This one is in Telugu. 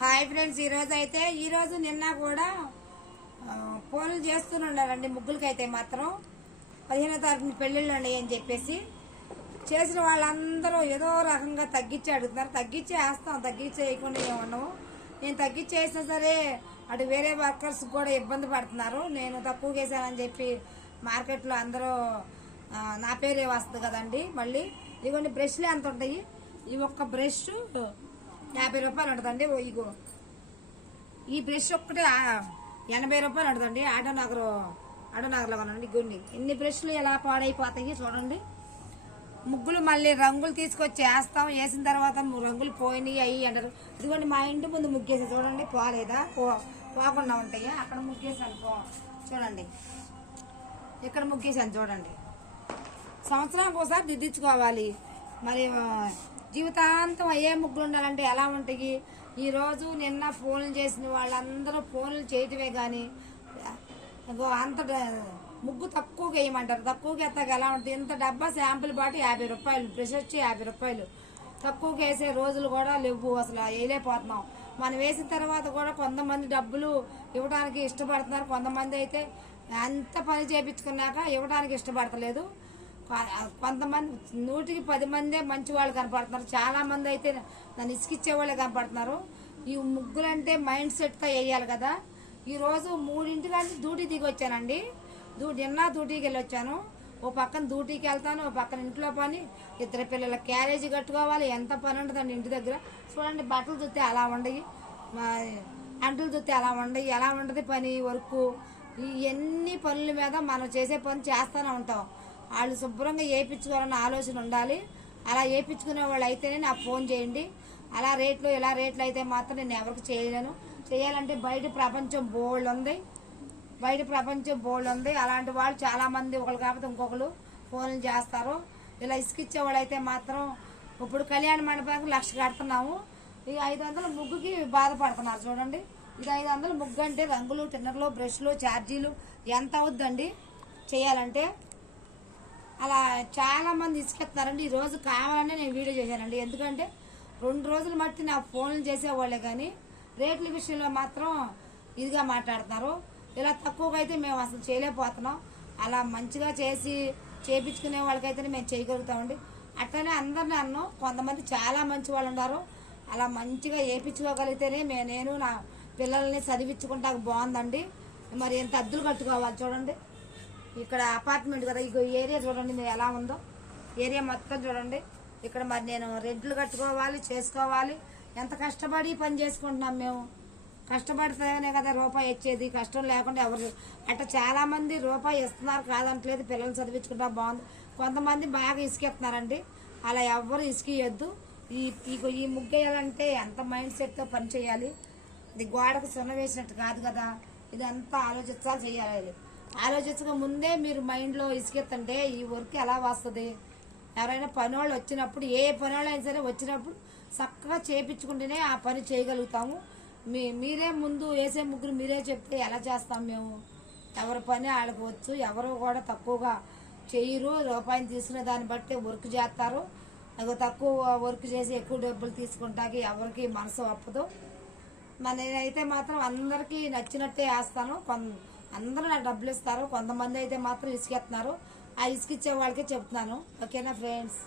హాయ్ ఫ్రెండ్స్, ఈరోజు నిన్న కూడా ఫోన్లు చేస్తూనే ముగ్గులకైతే మాత్రం 15వ తారీఖున పెళ్ళిళ్ళు ఉన్నాయి అని చెప్పేసి చేసిన వాళ్ళందరూ ఏదో రకంగా తగ్గించి అడుగుతున్నారు. తగ్గించి వేస్తాం, తగ్గించి వేయకుండా ఏమన్నాము. నేను తగ్గించి వేసినా సరే అటు వేరే వర్కర్స్ కూడా ఇబ్బంది పడుతున్నారు. నేను తక్కువ వేసానని చెప్పి మార్కెట్లో అందరూ నా పేరే వస్తుంది కదండి. మళ్ళీ ఇదిగోండి బ్రష్లు ఎంత ఉంటాయి, ఈ ఒక్క బ్రష్ 50 రూపాయలు ఉంటుందండి. ఇగో ఈ బ్రష్ ఒక్కటే 80 రూపాయలు ఉంటుందండి. ఆటోనగర్లో కొనండి. ఇగోండి ఎన్ని బ్రష్లు ఎలా పాడైపోతాయి చూడండి. ముగ్గులు మళ్ళీ రంగులు తీసుకొచ్చి వేస్తాం, వేసిన తర్వాత రంగులు పోయినాయి అయ్యి అంటారు. ఇదిగోండి మా ఇంటి ముందు ముగ్గేసి చూడండి, పోలేదా పోకుండా ఉంటాయి. అక్కడ ముగ్గేసాను చూడండి, ఇక్కడ ముగ్గేసాను చూడండి. సంవత్సరానికి ఒకసారి దిద్దించుకోవాలి. మరి జీవితాంతం అయ్యే ముగ్గులు ఉండాలంటే ఎలా ఉంటాయి? ఈరోజు నిన్న ఫోన్లు చేసిన వాళ్ళందరూ ఫోన్లు చేయటమే కానీ అంత ముగ్గు తక్కువగా వేయమంటారు. తక్కువగా ఎత్తాక ఎలా ఉంటుంది? ఇంత డబ్బా శాంపుల్ బాటి 50 రూపాయలు, బ్రష్ వచ్చి 50 రూపాయలు. తక్కువగా వేసే రోజులు కూడా లేవు, అసలు వేయలేకపోతున్నాం. మనం వేసిన తర్వాత కూడా కొంతమంది డబ్బులు ఇవ్వడానికి ఇష్టపడుతున్నారు, కొంతమంది అయితే అంత పని చేయించుకున్నాక ఇవ్వడానికి ఇష్టపడతలేదు. కొంతమంది 100కి 10 మందే మంచి వాళ్ళు కనపడుతున్నారు. చాలా మంది అయితే నన్ను ఇసుకిచ్చే వాళ్ళే కనపడుతున్నారు. ఈ ముగ్గులంటే మైండ్ సెట్తో వేయాలి కదా. ఈరోజు 3 డ్యూటీ దిగి వచ్చానండి. నిన్న డ్యూటీకి వెళ్ళి వచ్చాను. ఓ పక్కన డ్యూటీకి వెళ్తాను, ఓ పక్కన ఇంట్లో పని, 2 పిల్లల క్యారేజీ కట్టుకోవాలి. ఎంత పని ఉంటుందండి ఇంటి దగ్గర. చూడండి బట్టలు చూస్తే అలా ఉండయి, అంటులు చూస్తే అలా ఉండయి. ఎలా ఉంటుంది పని వర్క్. ఎన్ని పనుల మీద మనం చేసే పని చేస్తూనే ఉంటాం. వాళ్ళు శుభ్రంగా వేయించుకోవాలన్న ఆలోచన ఉండాలి. అలా వేయించుకునే వాళ్ళు అయితేనే నాకు ఫోన్ చేయండి. అలా రేట్లు ఇలా రేట్లు అయితే మాత్రం నేను ఎవరికి చేయలేను. చేయాలంటే బయట ప్రపంచం బోల్డ్ ఉంది. అలాంటి వాళ్ళు చాలామంది ఒకరు కాకపోతే ఇంకొకరు ఫోన్లు చేస్తారు. ఇలా ఇసుకిచ్చే వాళ్ళు అయితే మాత్రం ఇప్పుడు కళ్యాణ మండపానికి 1,00,000 కడుతున్నాము. ఈ 500 ముగ్గుకి బాధపడుతున్నారు చూడండి. ఇది 500 ముగ్గు అంటే రంగులు, టిన్నర్లు, బ్రష్లు, ఛార్జీలు ఎంత అవుద్దండి చేయాలంటే. అలా చాలామంది ఇసుకెత్తున్నారండి. ఈరోజు కావాలనే నేను వీడియో చేశానండి. ఎందుకంటే 2 రోజులు మట్టి నా ఫోన్లు చేసేవాళ్ళే కానీ రేట్ల విషయంలో మాత్రం ఇదిగా మాట్లాడుతున్నారు. ఇలా తక్కువగా అయితే మేము అసలు చేయలేకపోతున్నాం. అలా మంచిగా చేపించుకునే వాళ్ళకైతే మేము చేయగలుగుతామండి. అట్లనే అందరిని అన్ను కొంతమంది చాలా మంచి వాళ్ళు ఉన్నారు. అలా మంచిగా వేయించుకోగలిగితేనే నేను నా పిల్లల్ని చదివించుకుంటా బాగుందండి. మరి ఎంత అద్దులు కట్టుకోవాలి చూడండి. ఇక్కడ అపార్ట్మెంట్ కదా, ఇక ఏరియా చూడండి మీరు ఎలా ఉందో. ఏరియా మొత్తం చూడండి. ఇక్కడ మరి నేను రెంట్లు కట్టుకోవాలి, చేసుకోవాలి. ఎంత కష్టపడి పని చేసుకుంటున్నాం మేము. కష్టపడితేనే కదా రూపాయి ఇచ్చేది. కష్టం లేకుండా ఎవరు అట్లా చాలా మంది రూపాయి ఇస్తున్నారు కాదంటలేదు. పిల్లలు చదివించుకుంటా బాగుంది. కొంతమంది బాగా ఇసుకెత్తున్నారండి. అలా ఎవరు ఇసుకియొద్దు. ఈ ముగ్గేయాలంటే ఎంత మైండ్ సెట్తో పని చేయాలి. ఇది గోడకు సున్న వేసినట్టు కాదు కదా. ఇదంతా చేయాలి. ఆలోచించక ముందే మీరు మైండ్లో ఇసుకెత్తంటే ఈ వర్క్ ఎలా వస్తుంది? ఎవరైనా పనివాళ్ళు వచ్చినప్పుడు, ఏ పనివాళ్ళు అయినా సరే వచ్చినప్పుడు చక్కగా చేయించుకుంటేనే ఆ పని చేయగలుగుతాము. మీరే ముందు వేసే ముగ్గురు మీరే చెప్తే ఎలా చేస్తాం మేము? ఎవరి పని వాళ్ళకి వచ్చు. ఎవరు కూడా తక్కువగా చేయరు. రూపాయిని తీసుకునే దాన్ని బట్టి వర్క్ చేస్తారు. తక్కువ వర్క్ చేసి ఎక్కువ డబ్బులు తీసుకుంటాకి ఎవరికి మనసు ఒప్పదు. నేనైతే మాత్రం అందరికీ నచ్చినట్టే వేస్తాను. అందరూ నాకు డబ్బులు ఇస్తారు. కొంతమంది అయితే మాత్రం ఇసుకెత్తున్నారు. ఆ ఇసుకిచ్చే వాళ్ళకే చెప్తున్నాను. ఓకేనా ఫ్రెండ్స్?